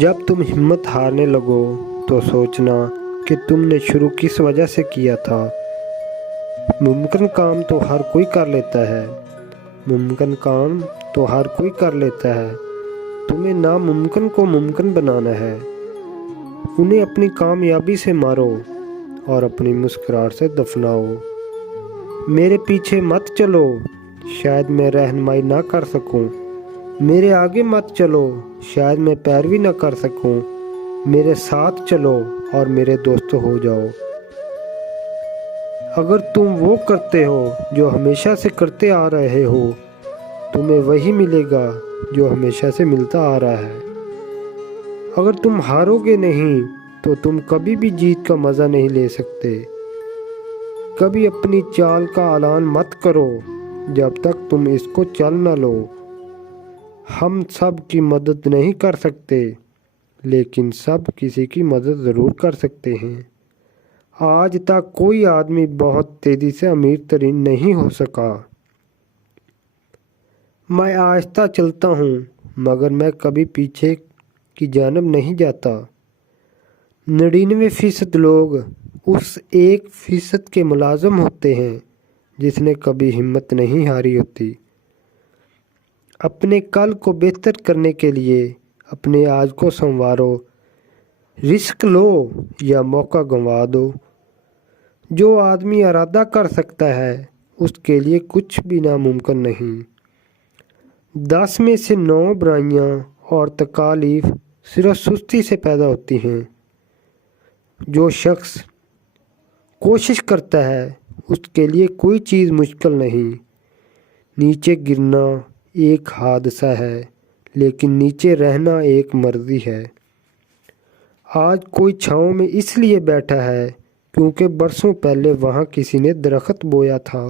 جب تم ہمت ہارنے لگو تو سوچنا کہ تم نے شروع کس وجہ سے کیا تھا۔ ممکن کام تو ہر کوئی کر لیتا ہے، ممکن کام تو ہر کوئی کر لیتا ہے، تمہیں ناممکن کو ممکن بنانا ہے۔ انہیں اپنی کامیابی سے مارو اور اپنی مسکراہٹ سے دفناؤ۔ میرے پیچھے مت چلو، شاید میں رہنمائی نہ کر سکوں۔ میرے آگے مت چلو، شاید میں پیروی نہ کر سکوں۔ میرے ساتھ چلو اور میرے دوست ہو جاؤ۔ اگر تم وہ کرتے ہو جو ہمیشہ سے کرتے آ رہے ہو، تمہیں وہی ملے گا جو ہمیشہ سے ملتا آ رہا ہے۔ اگر تم ہارو گے نہیں تو تم کبھی بھی جیت کا مزہ نہیں لے سکتے۔ کبھی اپنی چال کا اعلان مت کرو جب تک تم اس کو چل نہ لو۔ ہم سب کی مدد نہیں کر سکتے، لیکن سب کسی کی مدد ضرور کر سکتے ہیں۔ آج تک کوئی آدمی بہت تیزی سے امیر ترین نہیں ہو سکا۔ میں آہستہ چلتا ہوں مگر میں کبھی پیچھے کی جانب نہیں جاتا۔ 99% لوگ اس 1% کے ملازم ہوتے ہیں جس نے کبھی ہمت نہیں ہاری ہوتی۔ اپنے کل کو بہتر کرنے کے لیے اپنے آج کو سنوارو، رسک لو یا موقع گنوا دو۔ جو آدمی ارادہ کر سکتا ہے اس کے لیے کچھ بھی ناممکن نہیں۔ 10 میں سے 9 برائیاں اور تکالیف صرف سستی سے پیدا ہوتی ہیں۔ جو شخص کوشش کرتا ہے اس کے لیے کوئی چیز مشکل نہیں۔ نیچے گرنا ایک حادثہ ہے، لیکن نیچے رہنا ایک مرضی ہے۔ آج کوئی چھاؤں میں اس لیے بیٹھا ہے کیونکہ برسوں پہلے وہاں کسی نے درخت بویا تھا۔